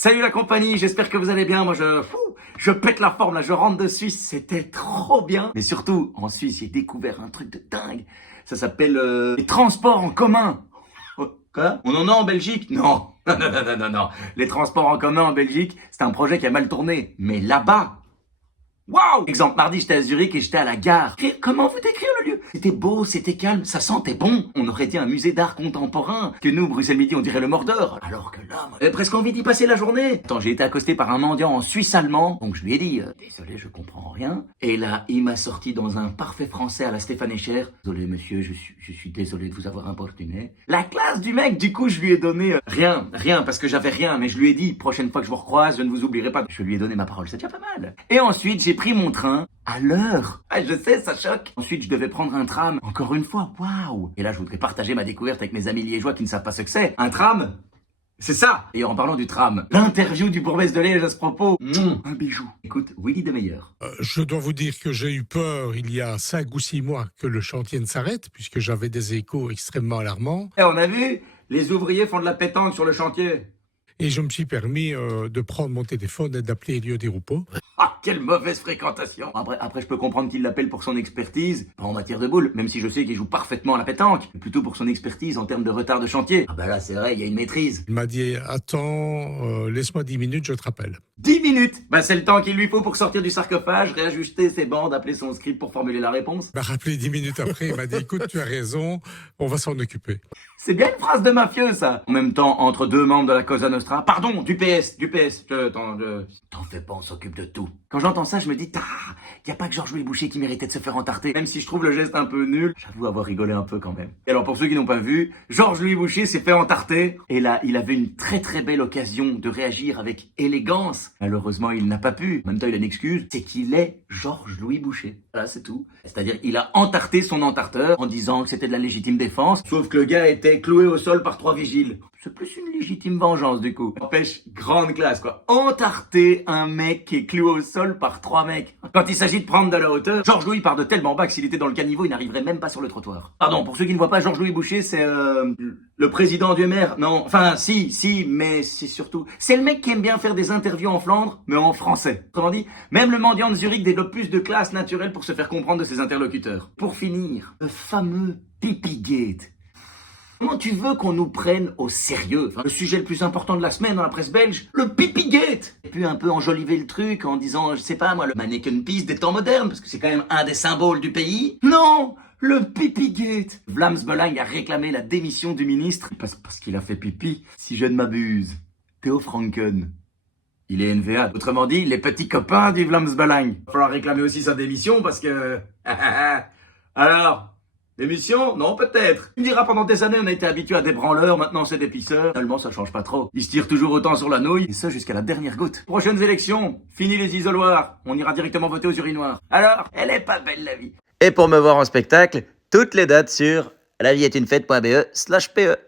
Salut la compagnie, j'espère que vous allez bien. Moi, je pète la forme là, je rentre de Suisse, c'était trop bien. Mais surtout, en Suisse, j'ai découvert un truc de dingue. Ça s'appelle les transports en commun. Quoi? On en a en Belgique? Non. Non. Les transports en commun en Belgique, c'est un projet qui a mal tourné. Mais là-bas, waouh! Exemple, mardi, j'étais à Zurich et j'étais à la gare. Comment vous décrire le lieu? C'était beau, c'était calme, ça sentait bon. On aurait dit un musée d'art contemporain. Que nous, Bruxelles Midi, on dirait le Mordor. Alors que là, moi, j'avais presque envie d'y passer la journée. Attends, j'ai été accosté par un mendiant en suisse-allemand. Donc je lui ai dit, désolé, je comprends rien. Et là, il m'a sorti dans un parfait français à la Stéphane Echer. Désolé, monsieur, je suis désolé de vous avoir importuné. La classe du mec, du coup, je lui ai donné rien, parce que j'avais rien. Mais je lui ai dit, prochaine fois que je vous recroise, je ne vous oublierai pas. Je lui ai donné ma parole, c'est déjà pas mal. Et ensuite, j'ai pris mon train à l'heure. Ah, je sais, ça choque. Ensuite, je devais prendre un tram. Encore une fois, waouh. Et là, je voudrais partager ma découverte avec mes amis liégeois qui ne savent pas ce que c'est. Un tram, c'est ça. Et en parlant du tram, l'interview du bourgmestre de Liège à ce propos. Un bijou. Écoute, Willy Demeyer. Je dois vous dire que j'ai eu peur il y a 5 ou 6 mois que le chantier ne s'arrête, puisque j'avais des échos extrêmement alarmants. Et on a vu, les ouvriers font de la pétanque sur le chantier. Et je me suis permis de prendre mon téléphone et d'appeler Elio Di Rupo. Ah, quelle mauvaise fréquentation. Après, je peux comprendre qu'il l'appelle pour son expertise, pas en matière de boules, même si je sais qu'il joue parfaitement à la pétanque, mais plutôt pour son expertise en termes de retard de chantier. Ah bah là, c'est vrai, il y a une maîtrise. Il m'a dit « Attends, laisse-moi 10 minutes, je te rappelle ». 10 minutes. Bah c'est le temps qu'il lui faut pour sortir du sarcophage, réajuster ses bandes, appeler son script pour formuler la réponse. Il m'a rappelé 10 minutes après, il m'a dit « Écoute, tu as raison, on va s'en occuper ». C'est bien une phrase de mafieux, ça. En même temps, entre deux membres de la Cosa Nostra, pardon, du PS. T'en fais pas, on s'occupe de tout. Quand j'entends ça, je me dis, y a pas que Georges-Louis Boucher qui méritait de se faire entarter. Même si je trouve le geste un peu nul, j'avoue avoir rigolé un peu quand même. Et alors, pour ceux qui n'ont pas vu, Georges-Louis Boucher s'est fait entarter. Et là, il avait une très très belle occasion de réagir avec élégance. Malheureusement, il n'a pas pu. En même temps, il a une excuse, c'est qu'il est Georges-Louis Boucher. Voilà, c'est tout. C'est-à-dire, il a entarté son entarteur en disant que c'était de la légitime défense. Sauf que le gars était cloué au sol par 3 vigiles. C'est plus une légitime vengeance, du coup. N'empêche, grande classe, quoi. Entarter un mec qui est cloué au sol par 3 mecs. Quand il s'agit de prendre de la hauteur, Georges-Louis part de tellement bas que s'il était dans le caniveau, il n'arriverait même pas sur le trottoir. Pardon, pour ceux qui ne voient pas, Georges-Louis Boucher, c'est le président du maire. Non, enfin, si, mais c'est surtout... C'est le mec qui aime bien faire des interviews en Flandre, mais en français. Autrement dit, même le mendiant de Zurich développe plus de classe naturelle pour se faire comprendre de ses interlocuteurs. Pour finir, le fameux Pipigate. Comment tu veux qu'on nous prenne au sérieux? Le sujet le plus important de la semaine dans la presse belge, le Pipigate. Et puis un peu enjoliver le truc en disant, je sais pas moi, le mannequin piece des temps modernes, parce que c'est quand même un des symboles du pays. Non, le Pipigate. Vlaams Belang a réclamé la démission du ministre parce qu'il a fait pipi. Si je ne m'abuse, Theo Franken, il est NVA. Autrement dit, les petits copains du Vlaams Belang. Il va falloir réclamer aussi sa démission parce que... Alors... Démission? Non, peut-être. Tu me diras, pendant des années, on a été habitué à des branleurs, maintenant c'est des pisseurs. Finalement, ça change pas trop. Ils se tirent toujours autant sur la nouille, et ça jusqu'à la dernière goutte. Prochaines élections, fini les isoloirs. On ira directement voter aux urinoirs. Alors, elle est pas belle la vie. Et pour me voir en spectacle, toutes les dates sur lavieestunefête.be/pe.